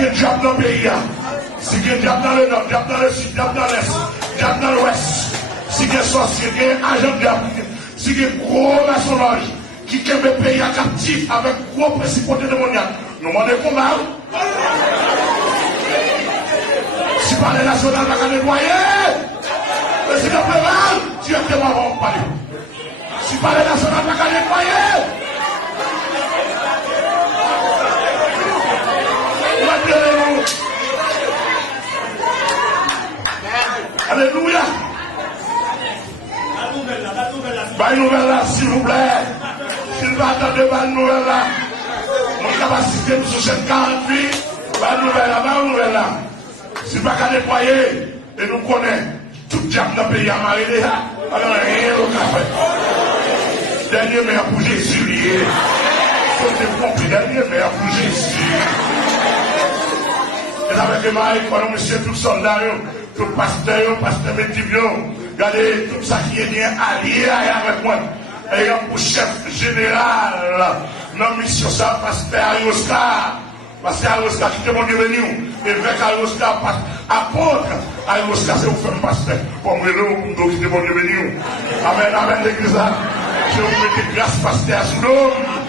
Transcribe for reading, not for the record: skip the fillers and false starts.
il y a diable dans le pays, si il y a diable dans le nord, diable dans le sud, diable dans l'est, diable dans l'ouest, si il y a sorcier, il y a agent diable, si il y a gros maçonnage, qui aime le pays captif avec gros principauté démoniaque, nous demandons combat. Si par les nationales n'a qu'à nettoyer, mais si le pénal, directement on va parler. Si par les nationales n'a qu'à nettoyer, alléluia. Bah une nouvelle là, s'il vous plaît. S'il va attendre bah une nouvelle là. Mon capacité sur cette 48, bah une nouvelle là. S'il va qu'à nettoyer, et nous connaissons tout diable dans le pays à marier, alors rien au café. Dernier meilleur pour Jésus, lié. Faut compris, dernier meilleur pour Jésus. Et avec les maris, quand monsieur, tout soldat, tout pasteur Medipe, regardez tout ça qui est bien allié avec moi. Et pour chef général, dans mission ça, pasteur Oscar. Parce qu'Oscar qui est mon Dieu venu, et avec Oscar, apôtre, Oscar c'est vous faire pasteur. Pour me lever, pour qui est mon Dieu venu. Amen, amen, l'église là. Je vous mets grâce, pasteur, sous l'homme.